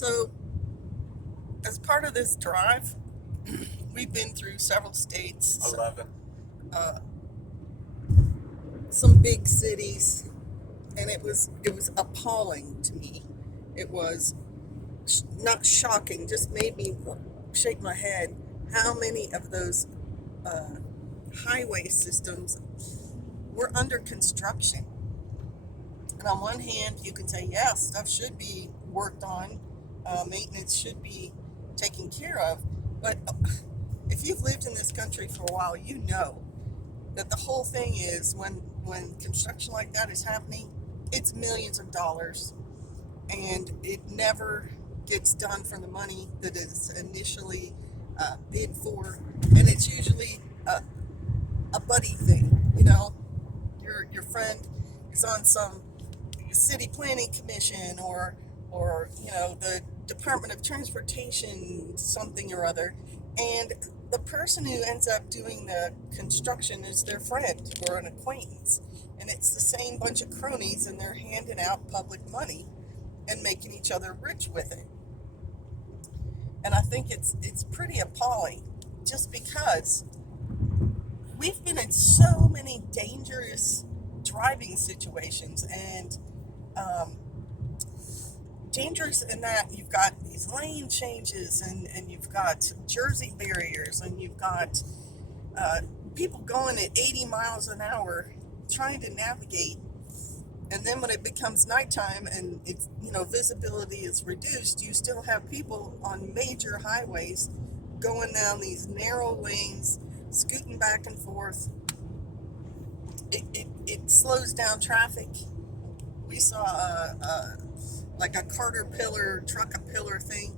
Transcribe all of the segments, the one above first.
So, as part of this drive, we've been through several states, 11. uh, some big cities, and it was appalling to me. It was not shocking, just made me shake my head. How many of those uh, highway systems were under construction? And on one hand, you can say, yeah, stuff should be worked on, maintenance should be taken care of. But if you've lived in this country for a while, you know that the whole thing is when construction like that is happening, it's millions of dollars, and it never gets done for the money that is initially bid for, and it's usually a buddy thing. Your friend is on some city planning commission or the Department of Transportation something or other, and the person who ends up doing the construction is their friend or an acquaintance, and it's the same bunch of cronies, and they're handing out public money and making each other rich with it. And I think it's pretty appalling, just because we've been in so many dangerous driving situations, and dangerous in that you've got these lane changes, and you've got Jersey barriers, and you've got people going at 80 miles an hour trying to navigate. And then when it becomes nighttime and it's visibility is reduced, you still have people on major highways going down these narrow lanes, scooting back and forth. It slows down traffic. We saw like a Caterpillar truck-a-pillar thing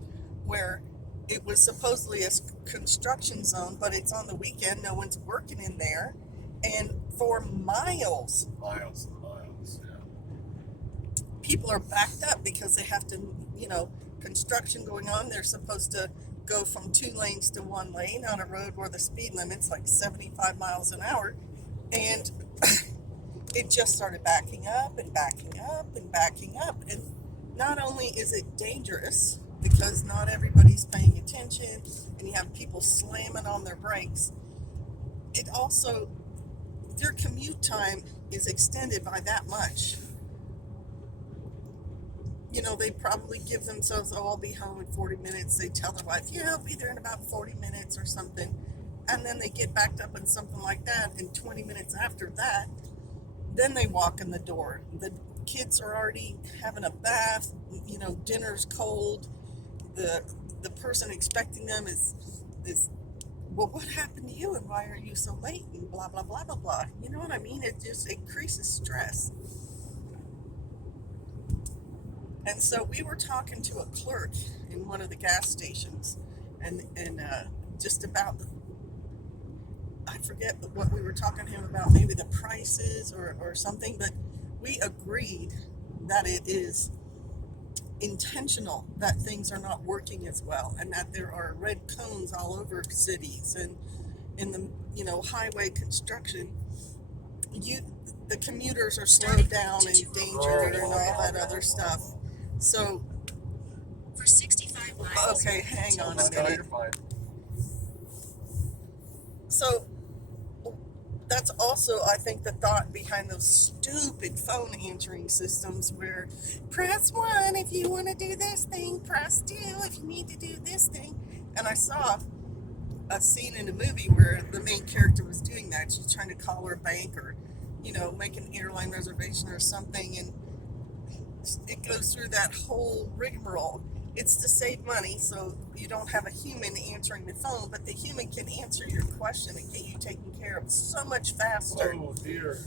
where it was supposedly a construction zone, but it's on the weekend, no one's working in there, and for miles and miles, yeah. people are backed up because they have to, construction going on. They're supposed to go from 2 lanes to 1 lane on a road where the speed limit's like 75 miles an hour, and it just started backing up and backing up and backing up. And not only is it dangerous because not everybody's paying attention and you have people slamming on their brakes, it also, their commute time is extended by that much. They probably give themselves, I'll be home in 40 minutes. They tell their wife, I'll be there in about 40 minutes or something. And then they get backed up in something like that, and 20 minutes after that, then they walk in the door. The kids are already having a bath, dinner's cold. The person expecting them is, well, what happened to you and why are you so late, and blah, blah, blah, blah, blah. You know what I mean? It just increases stress. And so we were talking to a clerk in one of the gas stations, and just about, I forget what we were talking to him about, maybe the prices or something, but we agreed that it is intentional that things are not working as well, and that there are red cones all over cities, and in the highway construction, the commuters are slowed down and endangered and all that other stuff. So for 65 miles. Okay, hang on a No, minute. you're fine. So that's also, I think, the thought behind those stupid phone answering systems where press 1 if you want to do this thing, press 2 if you need to do this thing. And I saw a scene in a movie where the main character was doing that. She's trying to call her bank or, make an airline reservation or something, and it goes through that whole rigmarole. It's to save money, so you don't have a human answering the phone, but the human can answer your question and get you taken care of so much faster. Oh, dear.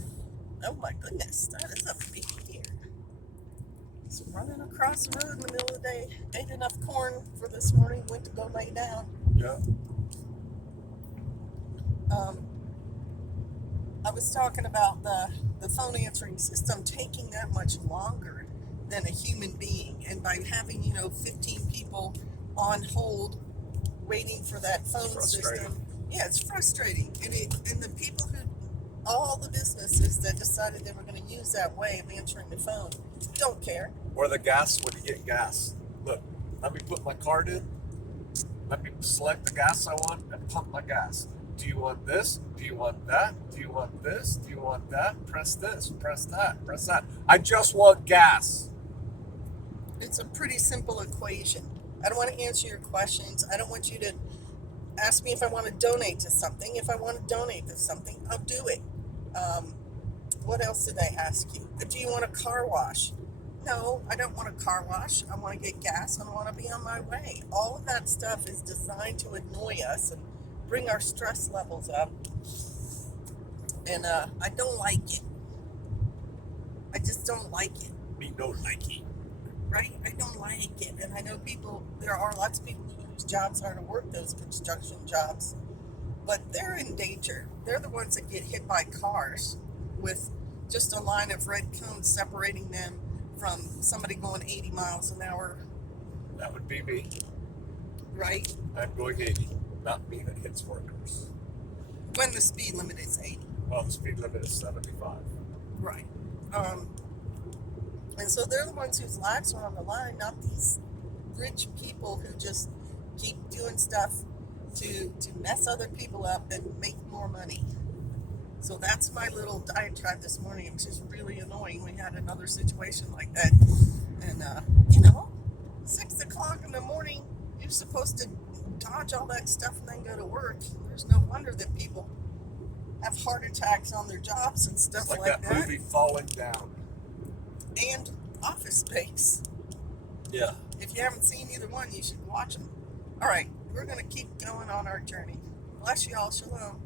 Oh my goodness, that is a big deer. It's running across the road in the middle of the day. Ate enough corn for this morning, went to go lay down. Yeah. I was talking about the phone answering system taking that much longer than a human being, and by having 15 people on hold waiting for that phone system, it's frustrating. And the people who, all the businesses that decided they were going to use that way of answering the phone, don't care. Or the gas when you get gas. Look, Let me put my card in. Let me select the gas I want and pump my gas. Do you want this? Do you want that? Do you want this? Do you want that? Press this, press that, press that. I just want gas. It's a pretty simple equation. I don't want to answer your questions. I don't want you to ask me if I want to donate to something. If I want to donate to something, I'll do it. What else did I ask you? Do you want a car wash? No, I don't want a car wash. I want to get gas and I want to be on my way. All of that stuff is designed to annoy us and bring our stress levels up. And I don't like it. I just don't like it. Me no likey. Right? I don't like it. And I know there are lots of people whose jobs are to work those construction jobs, but they're in danger. They're the ones that get hit by cars with just a line of red cones separating them from somebody going 80 miles an hour, That would be me. right? I'm going 80. Not me that hits workers. When the speed limit is 80. Well, the speed limit is 75. Right. And so they're the ones whose lives are on the line, not these rich people who just keep doing stuff to mess other people up and make more money. So that's my little diatribe this morning. It was just really annoying. We had another situation like that. And, 6 o'clock in the morning, you're supposed to dodge all that stuff and then go to work. There's no wonder that people have heart attacks on their jobs and stuff It's like like that movie Falling Down. And Office Space. Yeah. If you haven't seen either one, you should watch them. All right, we're going to keep going on our journey. Bless you all. Shalom.